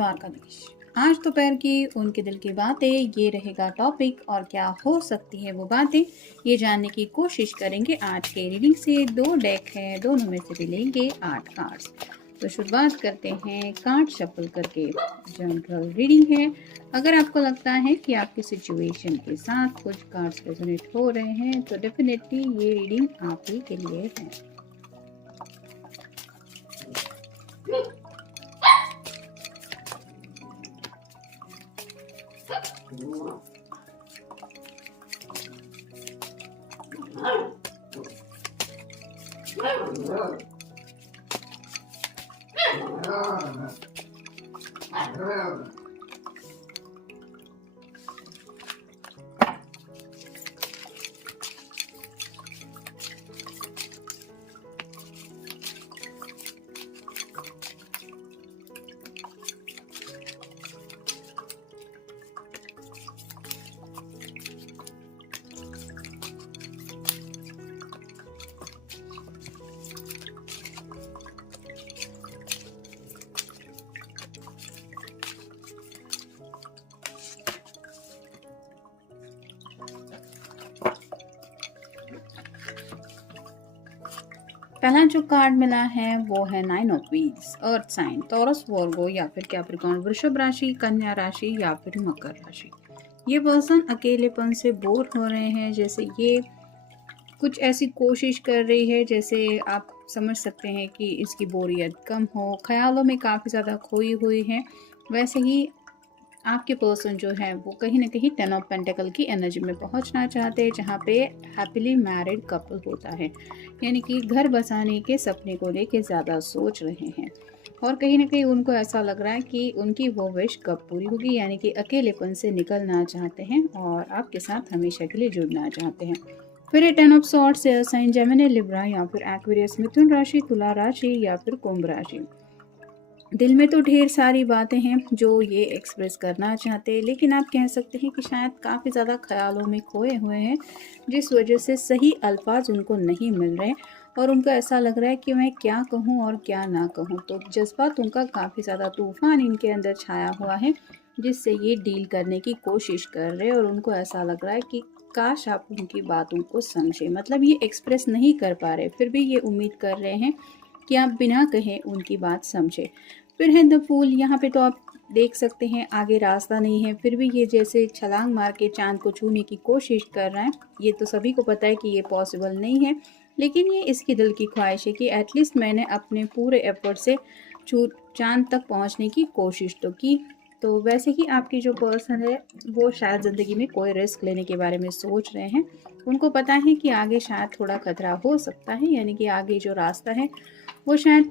द्वारकाधीश। आज दोपहर की उनके दिल की बातें, ये रहेगा टॉपिक। और क्या हो सकती है वो बातें, ये जानने की कोशिश करेंगे आज के रीडिंग से। 2 डेक है, दोनों में से भी लेंगे 8 कार्ड्स। तो शुरुआत करते हैं कार्ड शफल करके। जनरल रीडिंग है। अगर आपको लगता है कि आपकी सिचुएशन के साथ कुछ कार्ड्स रेजोनेट हो रहे हैं तो डेफिनेटली ये रीडिंग आप ही के लिए है। पहला जो कार्ड मिला है वो है 9 of wheels. Earth sign, Taurus, Virgo या फिर कैप्रिकॉर्न, वृषभ राशि, कन्या राशि या फिर मकर राशि। ये पर्सन अकेलेपन से बोर हो रहे हैं, जैसे ये कुछ ऐसी कोशिश कर रही है जैसे आप समझ सकते हैं कि इसकी बोरियत कम हो, ख्यालों में काफ़ी ज़्यादा खोई हुई है। वैसे ही आपके पर्सन जो है वो कहीं ना कहीं 10 ऑफ पेंटिकल की एनर्जी में पहुंचना चाहते हैं, जहाँ पे हैप्पीली मैरिड कपल होता है, यानी कि घर बसाने के सपने को लेके ज़्यादा सोच रहे हैं। और कहीं ना कहीं उनको ऐसा लग रहा है कि उनकी वो विश कब पूरी होगी, यानी कि अकेलेपन से निकलना चाहते हैं और आपके साथ हमेशा के लिए जुड़ना चाहते हैं। फिर 10 of swords, air sign, Gemini, Libra या फिर एक्वेरियस, मिथुन राशि, तुला राशि या फिर कुंभ राशि। दिल में तो ढेर सारी बातें हैं जो ये एक्सप्रेस करना चाहते हैं, लेकिन आप कह सकते हैं कि शायद काफ़ी ज़्यादा ख्यालों में खोए हुए हैं, जिस वजह से सही अल्फाज उनको नहीं मिल रहे और उनको ऐसा लग रहा है कि मैं क्या कहूँ और क्या ना कहूँ। तो जज्बात उनका काफ़ी ज़्यादा तूफान इनके अंदर छाया हुआ है, जिससे ये डील करने की कोशिश कर रहे हैं और उनको ऐसा लग रहा है कि काश आप उनकी बातों को समझे। मतलब ये एक्सप्रेस नहीं कर पा रहे, फिर भी ये उम्मीद कर रहे हैं कि आप बिना कहे उनकी बात समझे। फिर है द फूल। यहाँ पे तो आप देख सकते हैं आगे रास्ता नहीं है, फिर भी ये जैसे छलांग मार के चांद को छूने की कोशिश कर रहा है। ये तो सभी को पता है कि ये पॉसिबल नहीं है, लेकिन ये इसकी दिल की ख्वाहिश है कि एटलीस्ट मैंने अपने पूरे एफर्ट से चांद तक पहुँचने की कोशिश तो की। तो वैसे ही आपकी जो पर्सन है वो शायद ज़िंदगी में कोई रिस्क लेने के बारे में सोच रहे हैं। उनको पता है कि आगे शायद थोड़ा खतरा हो सकता है, यानी कि आगे जो रास्ता है वो शायद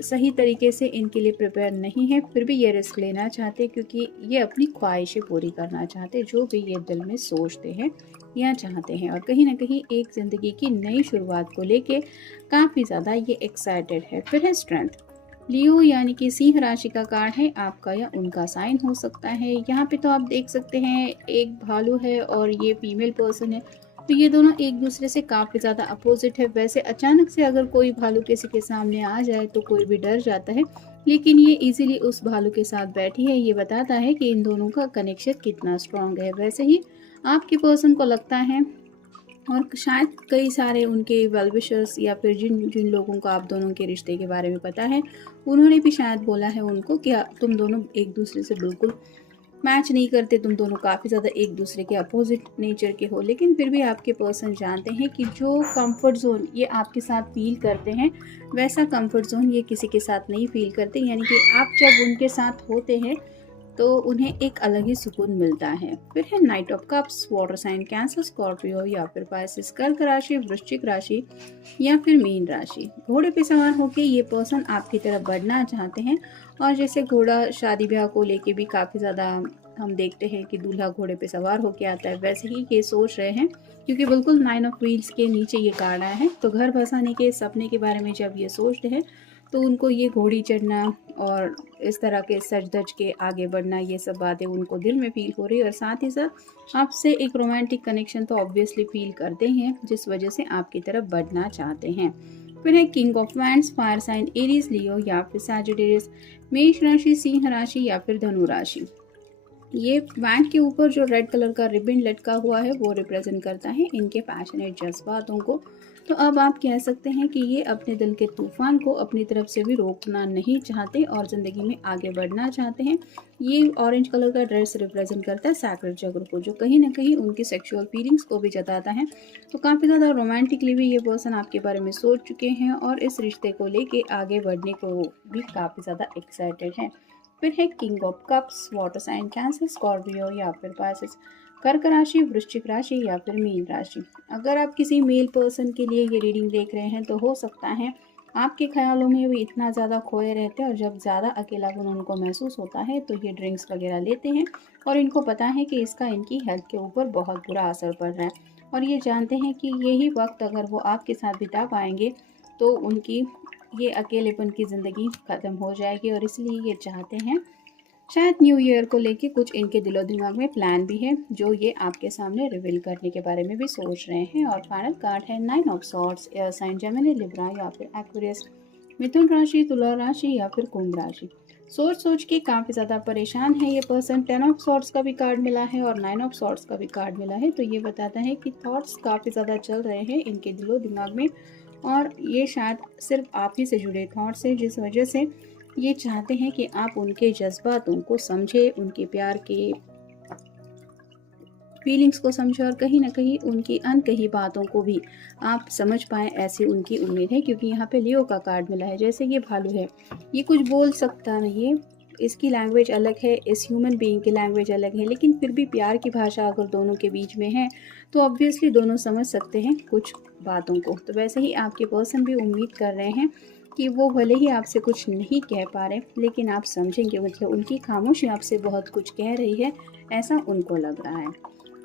सही तरीके से इनके लिए प्रिपेयर नहीं है, फिर भी ये रिस्क लेना चाहते हैं क्योंकि ये अपनी ख्वाहिशें पूरी करना चाहते हैं, जो भी ये दिल में सोचते हैं या चाहते हैं। और कहीं ना कहीं एक ज़िंदगी की नई शुरुआत को लेके काफ़ी ज़्यादा ये एक्साइटेड है। फिर है स्ट्रेंथ। लियो यानी कि सिंह राशि का कार्ड है, आपका या उनका साइन हो सकता है। यहाँ पे तो आप देख सकते हैं एक भालू है और ये फीमेल पर्सन है, तो ये दोनों एक दूसरे से काफ़ी ज़्यादा अपोजिट है। वैसे अचानक से अगर कोई भालू किसी के सामने आ जाए तो कोई भी डर जाता है, लेकिन ये इजीली उस भालू के साथ बैठी है। ये बताता है कि इन दोनों का कनेक्शन कितना स्ट्रांग है। वैसे ही आपके पर्सन को लगता है, और शायद कई सारे उनके वेल विशर्स या फिर जिन जिन लोगों को आप दोनों के रिश्ते के बारे में पता है, उन्होंने भी शायद बोला है उनको कि तुम दोनों एक दूसरे से बिल्कुल मैच नहीं करते, तुम दोनों काफ़ी ज़्यादा एक दूसरे के अपोजिट नेचर के हो। लेकिन फिर भी आपके पर्सन जानते हैं कि जो कंफर्ट जोन ये आपके साथ फील करते हैं, वैसा कंफर्ट जोन ये किसी के साथ नहीं फील करते। यानी कि आप जब उनके साथ होते हैं तो उन्हें एक अलग ही सुकून मिलता है। फिर है knight of cups, water sign, Cancer, Scorpio या फिर पाइसेस, कर्क राशि, वृश्चिक राशि या फिर मीन राशि। घोड़े पे सवार होकर ये पर्सन आपकी तरफ बढ़ना चाहते हैं, और जैसे घोड़ा शादी ब्याह को लेके भी काफ़ी ज़्यादा हम देखते हैं कि दूल्हा घोड़े पे सवार होके आता है, वैसे ही ये सोच रहे हैं। क्योंकि बिल्कुल 9 ऑफ व्हील्स के नीचे ये कार्ड आया है, तो घर बसाने के सपने के बारे में जब ये सोचते हैं तो उनको ये घोड़ी चढ़ना और इस तरह के सज धज के आगे बढ़ना, ये सब बातें उनको दिल में फील हो रही है। और साथ ही साथ आपसे एक रोमांटिक कनेक्शन तो ऑब्वियसली फील करते हैं, जिस वजह से आपकी तरफ बढ़ना चाहते हैं। फिर है king of wands, fire sign Aries, Leo या फिर सैजिटेरियस, मेष राशि, सिंह राशि या फिर धनु राशि। ये वैंड के ऊपर जो रेड कलर का रिबन लटका हुआ है वो रिप्रेजेंट करता है इनके पैशनेट जज्बातों को। तो अब आप कह सकते हैं कि ये अपने दिल के तूफान को अपनी तरफ से भी रोकना नहीं चाहते और ज़िंदगी में आगे बढ़ना चाहते हैं। ये ऑरेंज कलर का ड्रेस रिप्रेजेंट करता है सैक्रेड चक्र को, जो कहीं ना कहीं उनकी सेक्सुअल फीलिंग्स को भी जताता है। तो काफ़ी ज़्यादा रोमांटिकली भी ये पर्सन आपके बारे में सोच चुके हैं और इस रिश्ते को लेके आगे बढ़ने को भी काफ़ी ज़्यादा एक्साइटेड हैं। फिर है king of cups, water sign Cancer, Scorpio या फिर पाइसेस, कर्क राशि, वृश्चिक राशि या फिर मीन राशि। अगर आप किसी मेल पर्सन के लिए ये रीडिंग देख रहे हैं तो हो सकता है आपके ख्यालों में वो इतना ज़्यादा खोए रहते हैं और जब ज़्यादा अकेलापन उनको महसूस होता है तो ये ड्रिंक्स वगैरह लेते हैं और इनको पता है कि इसका इनकी हेल्थ के ऊपर बहुत बुरा असर पड़ रहा है और ये जानते हैं कि यही वक्त अगर वो आपके साथ बिता पाएंगे तो उनकी ये अकेलेपन की ज़िंदगी ख़त्म हो जाएगी और इसलिए ये चाहते हैं शायद न्यू ईयर को लेके कुछ इनके दिलो दिमाग में प्लान भी है जो ये आपके सामने रिवील करने के बारे में भी सोच रहे हैं। और फाइनल कार्ड है nine of swords, air sign Gemini, Libra या फिर एक्वेरियस, मिथुन राशि, तुला राशि या फिर कुंभ राशि। सोच सोच के काफ़ी ज़्यादा परेशान है ये पर्सन। टेन ऑफ सॉर्ड्स का भी कार्ड मिला है और नाइन ऑफ सॉर्ड्स का भी कार्ड मिला है, तो ये बताता है कि थॉट्स काफ़ी ज़्यादा चल रहे हैं इनके दिलो दिमाग में और ये शायद सिर्फ आप ही से जुड़े थॉट्स हैं, जिस वजह से ये चाहते हैं कि आप उनके जज्बातों को समझें, उनके प्यार के फीलिंग्स को समझें और कहीं ना कहीं उनकी अनकही बातों को भी आप समझ पाएँ, ऐसी उनकी उम्मीद है। क्योंकि यहाँ पे लियो का कार्ड मिला है, जैसे ये भालू है, ये कुछ बोल सकता नहीं है, इसकी लैंग्वेज अलग है, इस ह्यूमन बीइंग की लैंग्वेज अलग है, लेकिन फिर भी प्यार की भाषा अगर दोनों के बीच में है तो ऑब्वियसली दोनों समझ सकते हैं कुछ बातों को। तो वैसे ही आपके पर्सन भी उम्मीद कर रहे हैं कि वो भले ही आपसे कुछ नहीं कह पा रहे लेकिन आप समझेंगे, मतलब उनकी खामोशी आपसे बहुत कुछ कह रही है, ऐसा उनको लग रहा है।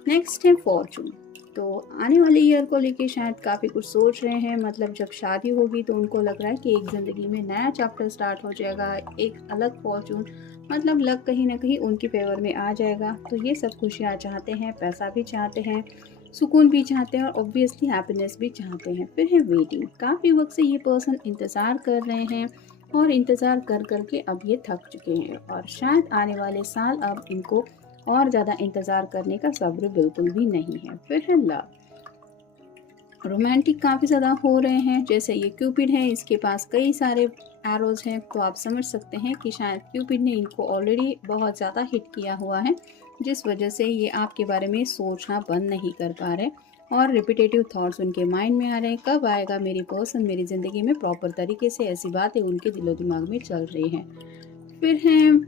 नेक्स्ट है फॉर्चून। तो आने वाले ईयर को लेके शायद काफ़ी कुछ सोच रहे हैं, मतलब जब शादी होगी तो उनको लग रहा है कि एक ज़िंदगी में नया चैप्टर स्टार्ट हो जाएगा, एक अलग फॉर्चून, मतलब लक कहीं ना कहीं उनकी फेवर में आ जाएगा। तो ये सब खुशियाँ चाहते हैं, पैसा भी चाहते हैं, सुकून भी चाहते हैं और ऑब्वियसली हैप्पीनेस भी चाहते हैं। फिर है वेटिंग। काफ़ी वक्त से ये पर्सन इंतज़ार कर रहे हैं और इंतज़ार कर करके अब ये थक चुके हैं और शायद आने वाले साल अब इनको और ज़्यादा इंतज़ार करने का सब्र बिल्कुल भी नहीं है। फिर है लव। रोमांटिक काफ़ी ज़्यादा हो रहे हैं, जैसे ये क्यूपिड है, इसके पास कई सारे एरोज हैं, तो आप समझ सकते हैं कि शायद क्यूपिड ने इनको ऑलरेडी बहुत ज़्यादा हिट किया हुआ है, जिस वजह से ये आपके बारे में सोचना बंद नहीं कर पा रहे और रिपीटेटिव थॉट्स उनके माइंड में आ रहे हैं, कब आएगा मेरी पर्सन मेरी ज़िंदगी में, प्रॉपर तरीके से ऐसी बातें उनके दिलो दिमाग में चल रही हैं। फिर हैं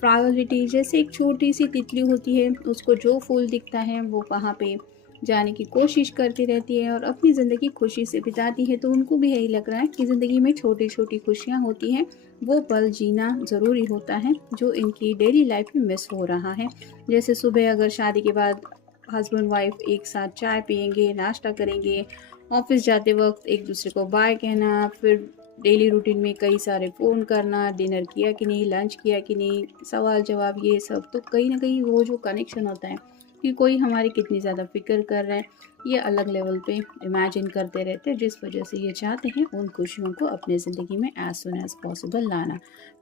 प्रायोरिटी। जैसे एक छोटी सी तितली होती है, उसको जो फूल दिखता है वो वहाँ पे जाने की कोशिश करती रहती है और अपनी ज़िंदगी खुशी से बिताती है। तो उनको भी यही लग रहा है कि ज़िंदगी में छोटी छोटी खुशियाँ होती हैं, वो पल जीना ज़रूरी होता है जो इनकी डेली लाइफ में मिस हो रहा है। जैसे सुबह अगर शादी के बाद हस्बैंड वाइफ एक साथ चाय पियेंगे, नाश्ता करेंगे, ऑफिस जाते वक्त एक दूसरे को बाय कहना, फिर डेली रूटीन में कई सारे फ़ोन करना, डिनर किया कि नहीं, लंच किया कि नहीं, सवाल जवाब, ये सब। तो कहीं ना कहीं वो जो कनेक्शन होता है कि कोई हमारी कितनी ज़्यादा फिक्र कर रहा है, ये अलग लेवल पे इमेजिन करते रहते हैं, जिस वजह से ये चाहते हैं उन खुशियों को अपने ज़िंदगी में एज सुन एज पॉसिबल लाना।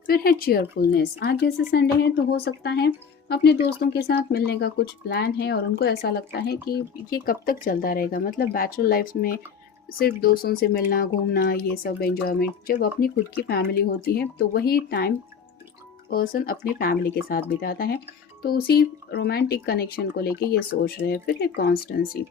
फिर है चेयरफुलनेस। आज जैसे संडे है तो हो सकता है अपने दोस्तों के साथ मिलने का कुछ प्लान है और उनको ऐसा लगता है कि ये कब तक चलता रहेगा, मतलब बैचलर लाइफ में सिर्फ दोस्तों से मिलना, घूमना, ये सब एंजॉयमेंट। जब अपनी खुद की फैमिली होती है तो वही टाइम पर्सन अपनी फैमिली के साथ बिताता है, तो उसी रोमांटिक कनेक्शन को लेके ये सोच रहे हैं। फिर है कॉन्स्टेंसी।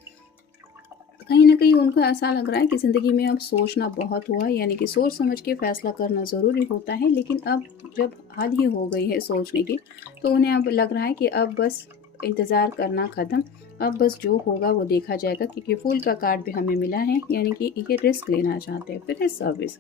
कहीं ना कहीं उनको ऐसा लग रहा है कि ज़िंदगी में अब सोचना बहुत हुआ, यानी कि सोच समझ के फैसला करना ज़रूरी होता है, लेकिन अब जब हद ही हो गई है सोचने की तो उन्हें अब लग रहा है कि अब बस इंतज़ार करना ख़त्म, अब बस जो होगा वो देखा जाएगा। क्योंकि फूल का कार्ड भी हमें मिला है, यानी कि ये रिस्क लेना चाहते हैं। फिर है सर्विस।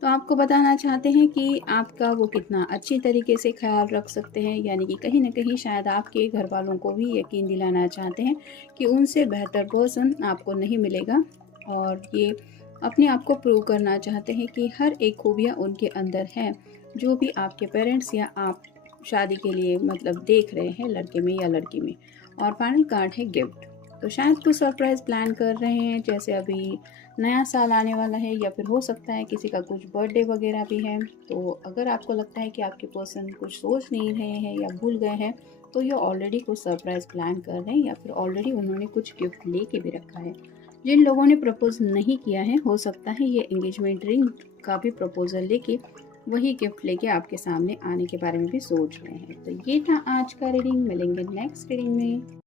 तो आपको बताना चाहते हैं कि आपका वो कितना अच्छी तरीके से ख्याल रख सकते हैं, यानी कि कहीं ना कहीं शायद आपके घर वालों को भी यकीन दिलाना चाहते हैं कि उनसे बेहतर पर्सन आपको नहीं मिलेगा और ये अपने आप को प्रूव करना चाहते हैं कि हर एक खूबियाँ उनके अंदर है जो भी आपके पेरेंट्स या आप शादी के लिए मतलब देख रहे हैं लड़के में या लड़की में। और फाइनल कार्ड है गिफ्ट। तो शायद कुछ सरप्राइज़ प्लान कर रहे हैं, जैसे अभी नया साल आने वाला है या फिर हो सकता है किसी का कुछ बर्थडे वगैरह भी है। तो अगर आपको लगता है कि आपके पर्सन कुछ सोच नहीं रहे हैं या भूल गए हैं, तो ये ऑलरेडी कुछ सरप्राइज़ प्लान कर रहे हैं या फिर ऑलरेडी उन्होंने कुछ गिफ्ट लेके भी रखा है। जिन लोगों ने प्रपोज़ नहीं किया है, हो सकता है ये एंगेजमेंट रिंग का भी प्रपोज़ल लेके वही गिफ्ट लेके आपके सामने आने के बारे में भी सोच रहे हैं। तो ये था आज का रीडिंग, मिलेंगे नेक्स्ट रीडिंग में।